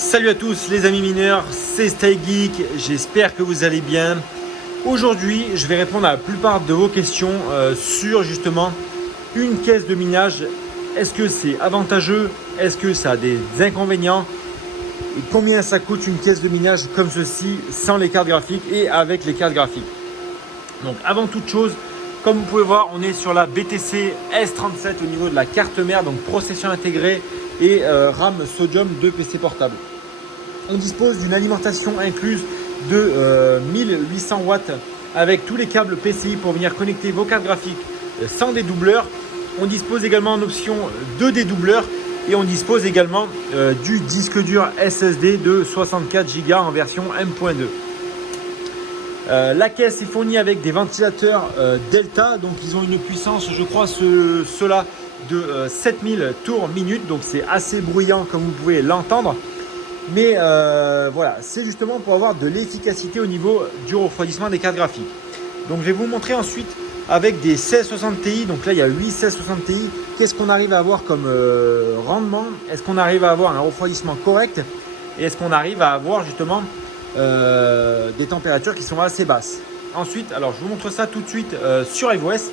Salut à tous les amis mineurs, c'est Stay Geek, j'espère que vous allez bien. Aujourd'hui, je vais répondre à la plupart de vos questions sur justement une caisse de minage. Est-ce que c'est avantageux? Est-ce que ça a des inconvénients? Et combien ça coûte une caisse de minage comme ceci sans les cartes graphiques et avec les cartes graphiques? Donc avant toute chose, comme vous pouvez voir, on est sur la BTC S37 au niveau de la carte mère, donc processeur intégrée et RAM Sodium de PC portable. On dispose d'une alimentation incluse de 1800 watts avec tous les câbles PCI pour venir connecter vos cartes graphiques sans dédoubleur. On dispose également en option de dédoubleur et on dispose également du disque dur SSD de 64 Go en version M.2. La caisse est fournie avec des ventilateurs Delta, donc ils ont une puissance, je crois, ceux-là de 7000 tours minute, donc c'est assez bruyant comme vous pouvez l'entendre. Mais voilà, c'est justement pour avoir de l'efficacité au niveau du refroidissement des cartes graphiques. Donc je vais vous montrer ensuite avec des 1660 Ti, donc là il y a 8 1660 Ti, qu'est-ce qu'on arrive à avoir comme rendement, est-ce qu'on arrive à avoir un refroidissement correct et est-ce qu'on arrive à avoir justement des températures qui sont assez basses. Ensuite, alors je vous montre ça tout de suite sur iOS.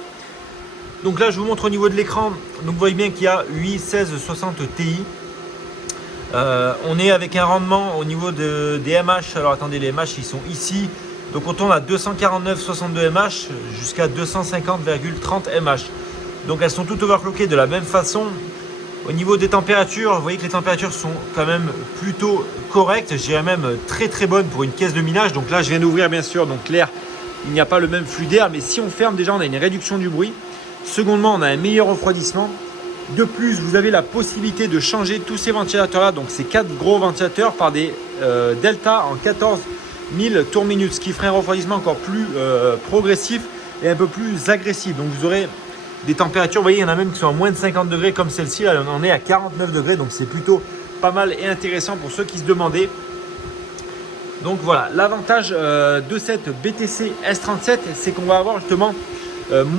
Donc là je vous montre au niveau de l'écran, donc vous voyez bien qu'il y a 8 1660 Ti. On est avec un rendement au niveau des MH. Alors attendez, les MH ils sont ici. Donc on tourne à 249,62 MH jusqu'à 250,30 MH. Donc elles sont toutes overclockées de la même façon. Au niveau des températures, vous voyez que les températures sont quand même plutôt correctes. Je dirais même très très bonnes pour une caisse de minage. Donc là je viens d'ouvrir bien sûr, donc l'air, il n'y a pas le même flux d'air. Mais si on ferme déjà, on a une réduction du bruit. Secondement, on a un meilleur refroidissement. De plus, vous avez la possibilité de changer tous ces ventilateurs-là, donc ces 4 gros ventilateurs, par des Delta en 14 000 tours minute, ce qui ferait un refroidissement encore plus progressif et un peu plus agressif. Donc vous aurez des températures, vous voyez, il y en a même qui sont à moins de 50 degrés comme celle-ci, là on en est à 49 degrés, donc c'est plutôt pas mal et intéressant pour ceux qui se demandaient. Donc voilà, l'avantage de cette BTC S37, c'est qu'on va avoir justement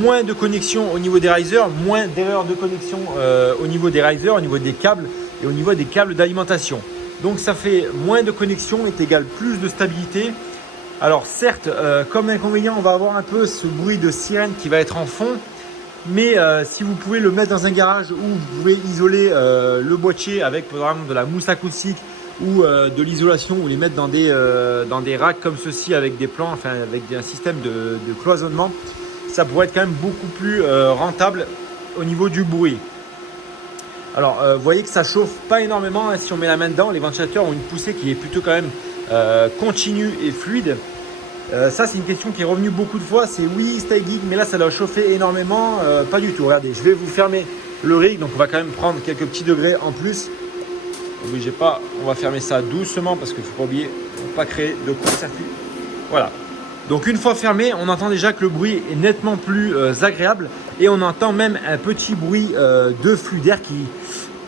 moins de connexion au niveau des risers, moins d'erreurs de connexion au niveau des risers, au niveau des câbles et au niveau des câbles d'alimentation. Donc ça fait moins de connexion est égal plus de stabilité. Alors certes, comme inconvénient, on va avoir un peu ce bruit de sirène qui va être en fond. Mais si vous pouvez le mettre dans un garage où vous pouvez isoler le boîtier avec par exemple de la mousse acoustique ou de l'isolation, ou les mettre dans des racks comme ceci avec des plans, enfin avec un système de cloisonnement, ça pourrait être quand même beaucoup plus rentable au niveau du bruit. Alors vous voyez que ça chauffe pas énormément, hein, si on met la main dedans. Les ventilateurs ont une poussée qui est plutôt quand même continue et fluide. Ça c'est une question qui est revenue beaucoup de fois, c'est oui Stay Geek, mais là ça doit chauffer énormément, pas du tout. Regardez, je vais vous fermer le rig, donc on va quand même prendre quelques petits degrés en plus. N'obligez pas, on va fermer ça doucement parce qu'il ne faut pas oublier, ne pas créer de court-circuit. Voilà. Donc une fois fermé, on entend déjà que le bruit est nettement plus agréable et on entend même un petit bruit de flux d'air qui,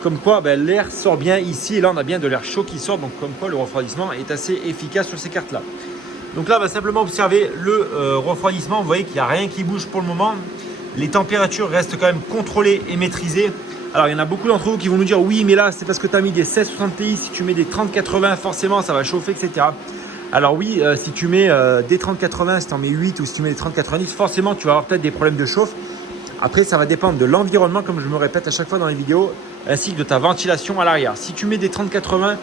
comme quoi l'air sort bien ici, et là on a bien de l'air chaud qui sort, donc comme quoi le refroidissement est assez efficace sur ces cartes là. Donc là on va simplement observer le refroidissement, vous voyez qu'il n'y a rien qui bouge pour le moment, les températures restent quand même contrôlées et maîtrisées. Alors il y en a beaucoup d'entre vous qui vont nous dire oui mais là c'est parce que tu as mis des 1660 Ti, si tu mets des 3080 forcément ça va chauffer, etc. Alors oui, si tu mets des 3080, si tu en mets 8 ou si tu mets des 3090, forcément tu vas avoir peut-être des problèmes de chauffe. Après ça va dépendre de l'environnement, comme je me répète à chaque fois dans les vidéos, ainsi que de ta ventilation à l'arrière. Si tu mets des 3080,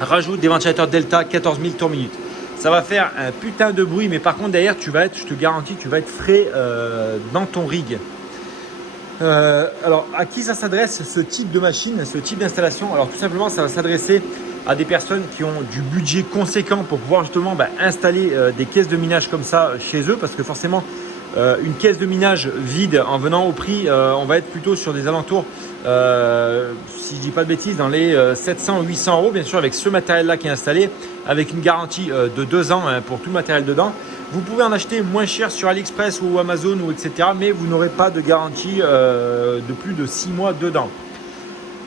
rajoute des ventilateurs Delta 14 000 tours minute. Ça va faire un putain de bruit, mais par contre derrière tu vas être, je te garantis, tu vas être frais dans ton rig. Alors à qui ça s'adresse ce type de machine, ce type d'installation? Alors tout simplement ça va s'adresser à des personnes qui ont du budget conséquent pour pouvoir justement installer des caisses de minage comme ça chez eux, parce que forcément une caisse de minage vide en venant au prix, on va être plutôt sur des alentours, si je dis pas de bêtises, dans les 700 ou 800 euros, bien sûr avec ce matériel là qui est installé, avec une garantie de 2 ans pour tout le matériel dedans. Vous pouvez en acheter moins cher sur AliExpress ou Amazon ou etc. Mais vous n'aurez pas de garantie de plus de 6 mois dedans.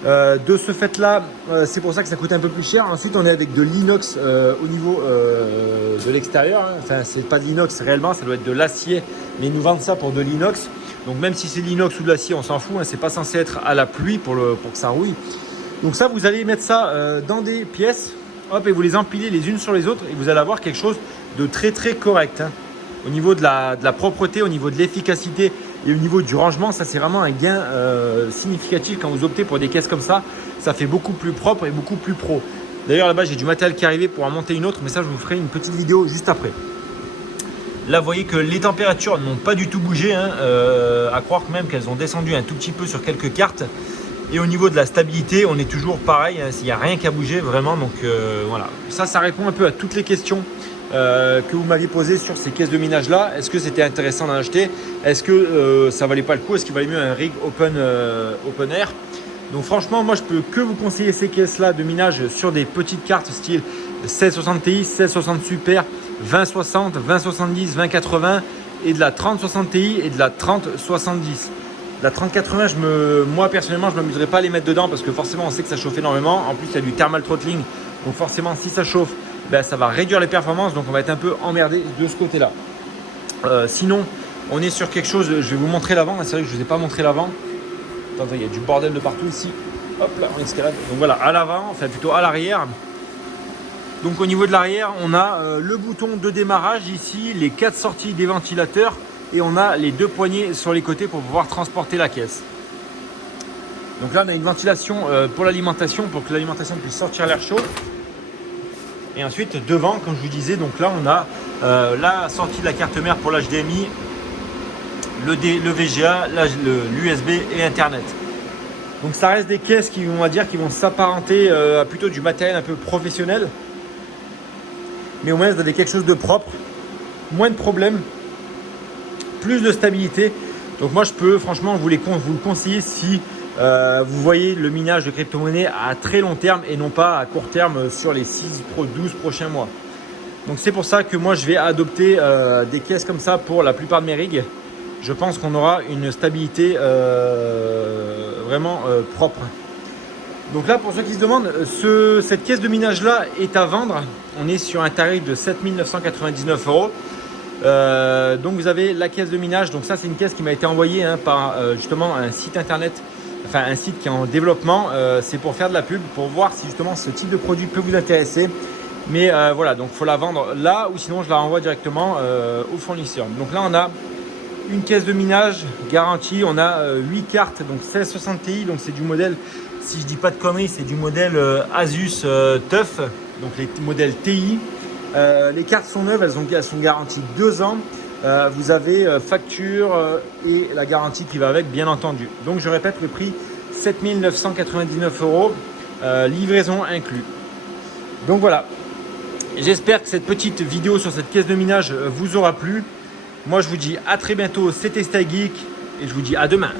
De ce fait là, c'est pour ça que ça coûte un peu plus cher. Ensuite on est avec de l'inox au niveau de l'extérieur, hein. Enfin c'est pas de l'inox réellement, ça doit être de l'acier, mais ils nous vendent ça pour de l'inox. Donc même si c'est de l'inox ou de l'acier, on s'en fout, hein. C'est pas censé être à la pluie pour que ça rouille. Donc ça, vous allez mettre ça dans des pièces, hop, et vous les empilez les unes sur les autres et vous allez avoir quelque chose de très très correct. Hein. Au niveau de la propreté, au niveau de l'efficacité et au niveau du rangement, ça c'est vraiment un gain significatif quand vous optez pour des caisses comme ça. Ça fait beaucoup plus propre et beaucoup plus pro. D'ailleurs là-bas j'ai du matériel qui est arrivé pour en monter une autre, mais ça je vous ferai une petite vidéo juste après. Là vous voyez que les températures n'ont pas du tout bougé, hein, à croire même qu'elles ont descendu un tout petit peu sur quelques cartes. Et au niveau de la stabilité, on est toujours pareil, hein, il n'y a rien qu'à bouger vraiment. Donc voilà, ça répond un peu à toutes les questions que vous m'aviez posées sur ces caisses de minage là. Est-ce que c'était intéressant d'en acheter? Est-ce que ça valait pas le coup? Est-ce qu'il valait mieux un rig open air? Donc franchement, moi je peux que vous conseiller ces caisses là de minage sur des petites cartes style 1660 Ti, 1660 Super, 2060, 2070, 2080 et de la 3060 Ti et de la 3070. La 3080, moi personnellement, je ne m'amuserais pas à les mettre dedans parce que forcément, on sait que ça chauffe énormément. En plus, il y a du thermal throttling. Donc forcément, si ça chauffe, ben, ça va réduire les performances. Donc on va être un peu emmerdé de ce côté-là. Sinon, on est sur quelque chose, je vais vous montrer l'avant. C'est vrai que je ne vous ai pas montré l'avant. Attendez, il y a du bordel de partout ici. Hop là, on escalade. Donc voilà, à l'avant, enfin plutôt à l'arrière. Donc au niveau de l'arrière, on a le bouton de démarrage ici, les 4 sorties des ventilateurs. Et on a les 2 poignées sur les côtés pour pouvoir transporter la caisse. Donc là on a une ventilation pour l'alimentation, pour que l'alimentation puisse sortir l'air chaud. Et ensuite devant, comme je vous disais, donc là on a la sortie de la carte mère pour l'HDMI, le VGA, l'USB et Internet. Donc ça reste des caisses qui, on va dire, qui vont s'apparenter à plutôt du matériel un peu professionnel. Mais au moins vous avez quelque chose de propre, moins de problèmes, plus de stabilité. Donc moi je peux franchement vous le conseiller si vous voyez le minage de crypto-monnaie à très long terme et non pas à court terme sur les 12 prochains mois. Donc c'est pour ça que moi je vais adopter des caisses comme ça pour la plupart de mes rigs. Je pense qu'on aura une stabilité vraiment propre. Donc là, pour ceux qui se demandent, cette caisse de minage là est à vendre. On est sur un tarif de 7 999 €. Donc vous avez la caisse de minage. Donc ça c'est une caisse qui m'a été envoyée par justement un site internet, enfin un site qui est en développement. C'est pour faire de la pub, pour voir si justement ce type de produit peut vous intéresser. Mais voilà, donc il faut la vendre là ou sinon je la renvoie directement au fournisseur. Donc là on a une caisse de minage garantie. On a 8 cartes, donc 1660 Ti. Donc c'est du modèle, si je dis pas de conneries, c'est du modèle Asus TUF, donc les modèles TI. Les cartes sont neuves, elles sont garanties 2 ans. Vous avez facture et la garantie qui va avec, bien entendu. Donc je répète, le prix 7 999 €, livraison inclus. Donc voilà, j'espère que cette petite vidéo sur cette caisse de minage vous aura plu. Moi je vous dis à très bientôt, c'était StyGeek et je vous dis à demain.